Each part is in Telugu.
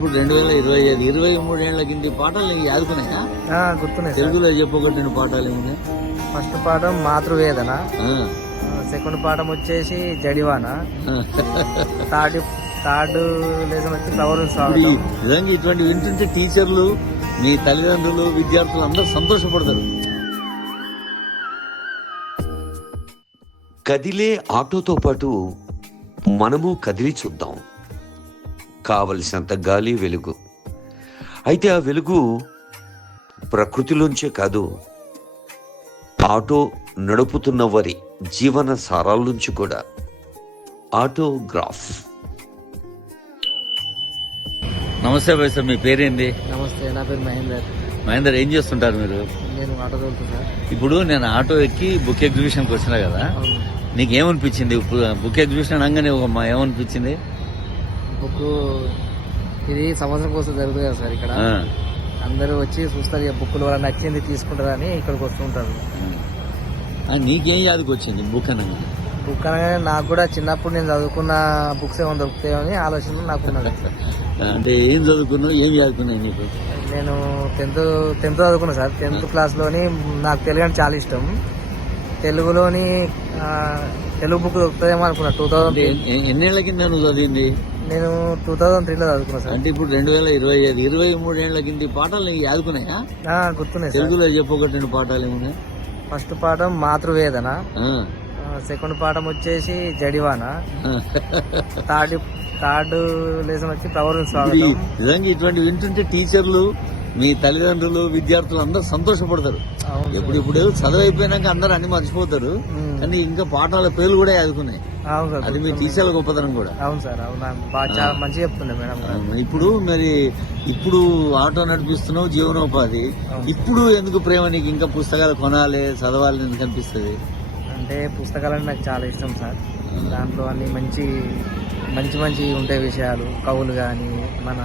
ఇప్పుడు 2025 23 ఏళ్ల కింది పాటలు నీకు యాదుకున్నాయా? గుర్తున్నాయి. తెలుగులో చెప్పొకటి 2 పాఠాలు ఏమున్నాయి? ఫస్ట్ పాఠం మాతృవేదన, సెకండ్ పాఠం వచ్చేసి జడివాన, థర్డ్ లెసన్ వచ్చి ఫ్లవర్ స్వాగతం. నిజంగా ఇటువంటి వింటుంటే టీచర్లు, మీ తల్లిదండ్రులు, విద్యార్థులు అందరూ సంతోషపడతారు. కదిలే ఆటోతో పాటు మనము కదిలి చూద్దాం. కావలసినంత గాలి, వెలుగు. అయితే ఆ వెలుగు ప్రకృతిలోంచే కాదు, ఆటో నడుపుతున్న వారి జీవన సారాల నుంచి కూడా. ఆటోగ్రాఫ్. నమస్తే భాయ్ సార్, మీ పేరేంది? నమస్తే, నా పేరు మహేందర్. మహేందర్, ఏం చేస్తుంటారు మీరు? నేను ఆటో తోలుతున్నా సార్. ఇప్పుడు నేను ఆటో ఎక్కి బుక్ ఎగ్జిబిషన్కి వచ్చినా కదా, నీకేమనిపించింది? బుక్ ఎగ్జిబిషన్ అనగానే ఏమనిపించింది? బుక్ ఇది సంవత్సరం కోసం జరుగుతుంది కదా సార్. ఇక్కడ అందరూ వచ్చి చూస్తారు, ఇక బుక్కులు వాళ్ళకి నచ్చింది తీసుకుంటారని ఇక్కడికి వస్తూ ఉంటారు. నీకేం యాదకి వచ్చింది బుక్ అనగానే? బుక్ అనగానే నాకు కూడా చిన్నప్పుడు నేను చదువుకున్న బుక్స్ ఏమైనా దొరుకుతాయని ఆలోచన నాకు ఉన్నది. అంటే ఏం చదువుకున్నావు, ఏం చదువుకున్నావు నీకు? నేను టెన్త్ చదువుకున్నా సార్. 10th క్లాస్లోని నాకు తెలుగు అంటే చాలా ఇష్టం. తెలుగులోని తెలుగు బుక్ దొరుకుతుందేమో అనుకున్నా. 2000 ఎన్నేళ్ల కింద నువ్వు చదివింది? నేను 2003లో చదువుకున్నా సార్. అంటే ఇప్పుడు 2025 23 ఏళ్ల కింది పాటలు నీకు యాదుకున్నాయా? గుర్తున్నాయి సార్. తెలుగులో చెప్పొకటి 2 పాఠాలు ఏమున్నాయి? ఫస్ట్ పాఠం మాతృవేదన, సెకండ్ పాఠం వచ్చేసి జడివాన, థర్డ్ లెసన్ వచ్చి ఫ్లవర్ స్వాగతం. నిజంగా ఇటువంటి వింటుంటే టీచర్లు, మీ తల్లిదండ్రులు, విద్యార్థులు అందరూ సంతోషపడతారు. ఇప్పుడు చదువు అయిపోయినాక అందరూ అన్ని మర్చిపోతారు, కానీ ఇంకా పాఠాల పేర్లు కూడా యాదుకున్నాయి. అవును సార్, అది మీ టీచర్ల గొప్పతనం కూడా. అవును సార్. అవును, చాలా మంచిగా చెప్తుండే మేడం. ఇప్పుడు ఆటో నడిపిస్తున్నావు, జీవనోపాధి. ఇప్పుడు ఎందుకు ప్రేమ నీకు? ఇంకా పుస్తకాలు కొనాలి, చదవాలి ఎందుకు అనిపిస్తుంది? అంటే పుస్తకాలంటే నాకు చాలా ఇష్టం సార్. దాంట్లో అన్ని మంచి మంచి ఉంటాయి విషయాలు, కవులు కానీ మన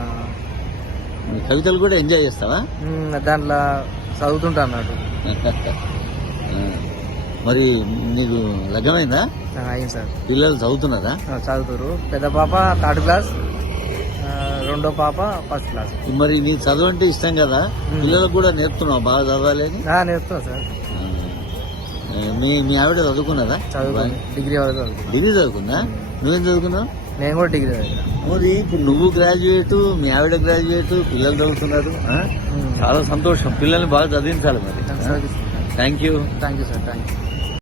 కవితలు కూడా ఎంజాయ్ చేస్తావా? దాంట్లో చదువుతుంటా అన్నట్టు. మరి నీకు లగ్నమైందా? అయింది సార్. పిల్లలు చదువుతున్నారా? చదువుతారు. పెద్ద పాప 3rd క్లాస్, రెండో పాప 1st క్లాస్. మరి నీకు చదువు అంటే ఇష్టం కదా, పిల్లలకు కూడా నేర్పుతున్నావు బాగా చదవాలి అని? నేర్పుతున్నా సార్. మీ ఆవిడ చదువుకున్నదా? చదువుకుంది, డిగ్రీ వరకు చదువుకున్నా. డిగ్రీ చదువుకుందా? నువ్వేం చదువుకున్నావు? నేను కూడా డిగ్రీ చదివినా. మరి ఇప్పుడు నువ్వు గ్రాడ్యుయేట్, మీ ఆవిడ గ్రాడ్యుయేట్, పిల్లలు చదువుతున్నారు. చాలా సంతోషం. పిల్లల్ని బాగా చదివించాలి మరి. Thank you sir. Thank you.